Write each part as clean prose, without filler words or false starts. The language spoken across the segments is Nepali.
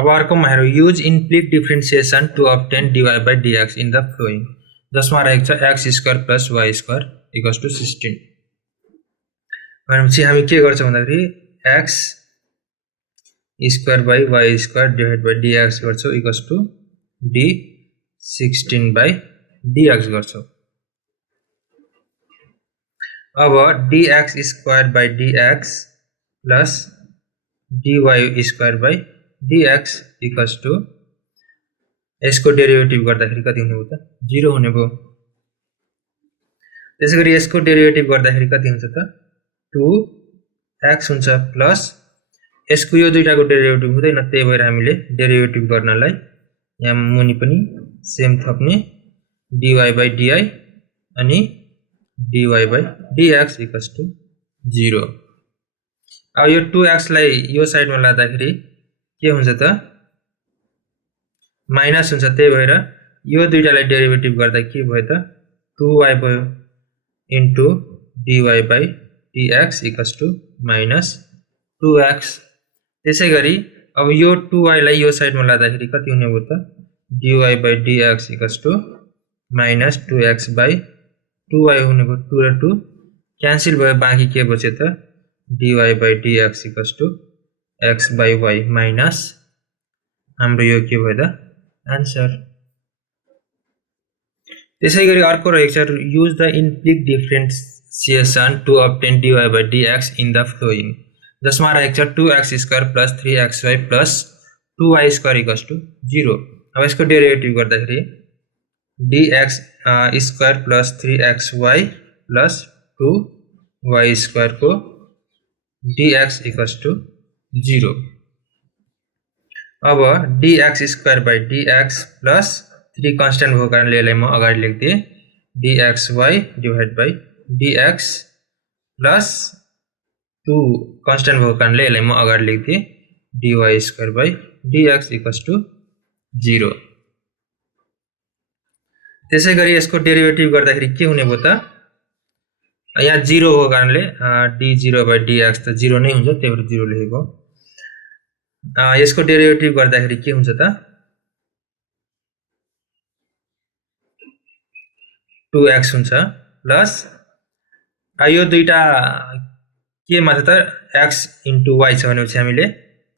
अब अर्कोमा हेरौँ use implicit differentiation to obtain dy by dx in the following जसमा रहेको छ x square plus y square equals to 16 भनेपछि हामी के गर्छौँ भन्दाखेरि x square by y square divide by dx गर्छौँ equals to d 16 by dx गर्छौँ अब dx square by dx plus dy square by dx equals to यसको डेरिभेटिभ गर्दाखेरि कति हुने हो त 0 हुने भयो त्यसैगरी यसको डेरिभेटिभ गर्दाखेरि कति हुन्छ त 2x हुन्छ प्लस यसको यो दुईटाको डेरिभेटिभ हुँदैन त्यही भएर हामीले डेरिभेटिभ गर्नलाई यहाँ मुनि पनि सेम थप्ने dy by di अनि dy by dx equals to 0 अब यो 2x लाई यो साइडमा लाँदाखेरि के हुन्छ त माइनस हुन्छ त्यही भएर यो दुईटालाई डेरिभेटिभ गर्दा के भयो त 2y भयो into dy by dx equals to minus 2x त्यसैगरी अब यो 2y लाई यो साइडमा लाँदाखेरि कति हुने भयो त dy by dx equals to minus 2x by 2y हुने भयो 2 र 2 क्यान्सल भयो बाँकी के बच्यो त dy by dx equals to x by y minus हाम्रो यो के भयो त आन्सर त्यसैगरी अर्को रहेको छ use the implicit differentiation to obtain dy by dx in the following जसमा रहेको छ 2x square plus 3xy plus 2y square equals to 0 अब यसको डेरिभेटिभ गर्दाखेरि dx square plus 3xy plus 2y square को dx इक्वल्स टु 0 अब dx square by dx plus 3 constant भएको कारणले यसलाई म अगाडि लेख्दिए dxy divide by dx plus 2 constant भएको कारणले यसलाई म अगाडि लेख्दिए dy square by dx equals to 0 त्यसैगरी यसको डेरिभेटिभ गर्दाखेरि के हुने भयो त यहाँ 0 भएको कारणले d0 by dx त 0 नै हुन्छ त्यही भएर 0 लेखेको यसको डेरिभेटिभ गर्दाखेरि के हुन्छ त 2x हुन्छ प्लस यो दुईटा के मात्र त x इन्टु y छ भनेपछि हामीले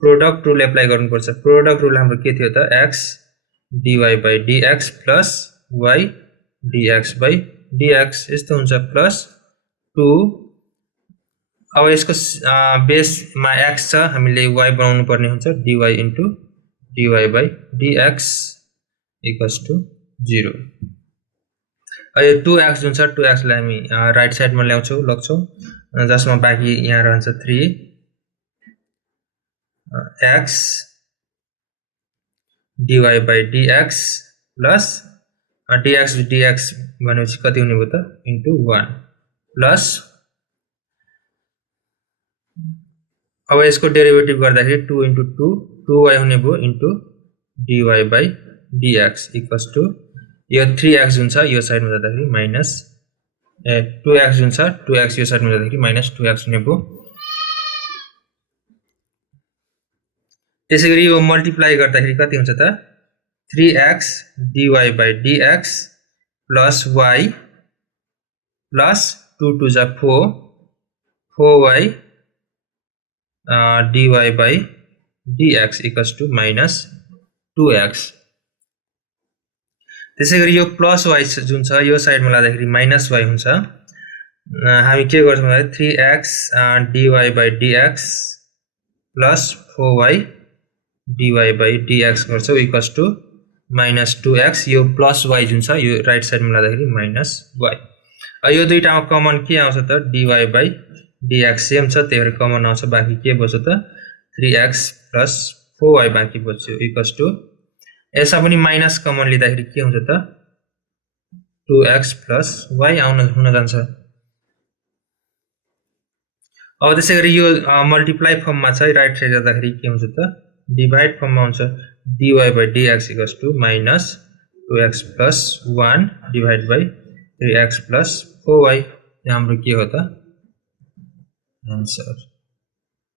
प्रोडक्ट रुल एप्लाई गर्नुपर्छ प्रोडक्ट रुल हाम्रो के थियो त x dy by dx plus y dx by dx यस्तो हुन्छ प्लस 2 अब यसको बेसमा x छ हामीले y बनाउनु पर्ने हुन्छ dy into dy by dx equals to 0 अब यो 2x जुन छ 2x लाई हामी राइट साइडमा ल्याउँछौँ लग्छौँ जसमा बाँकी यहाँ रहन्छ 3x dy by dx plus dx dx भनेपछि कति हुने भयो त इन्टु 1 प्लस अब यसको डेरिभेटिभ गर्दाखेरि 2 इन्टु 2 2y हुने भयो into dy by dx equals to यो 3x जुन छ यो साइडमा जाँदाखेरि माइनस 2x जुन छ 2x यो साइडमा जाँदाखेरि माइनस 2x हुने भयो त्यसैगरी यो मल्टिप्लाई गर्दाखेरि कति हुन्छ त 3x dy by dx plus y plus 2 to 4 4y dy by dx equals to minus 2x त्यसैगरी यो प्लस y जुन छ यो साइडमा लाँदाखेरि माइनस y हुन्छ हामी के गर्छौँ भने 3x dy by dx plus 4y dy by dx गर्छौँ इक्वल्स टु माइनस 2x यो प्लस y जुन छ यो राइट साइडमा लाँदाखेरि माइनस y यो दुईटामा कमन के आउँछ त dy by dx सेम छ त्यही भएर कमन आउँछ बाँकी के बच्यो त 3x प्लस 4y बाँकी बच्यो इक्वल्स टु यसमा पनि माइनस कमन लिँदाखेरि के हुन्छ त 2x प्लस y हुन जान्छ अब त्यसैगरी यो मल्टिप्लाई फर्ममा छ राइट साइड जाँदाखेरि के हुन्छ त डिभाइड फर्ममा हुन्छ dy by dx equals to minus 2x plus 1 divide by 3x plus 4y हाम्रो के हो त आन्सर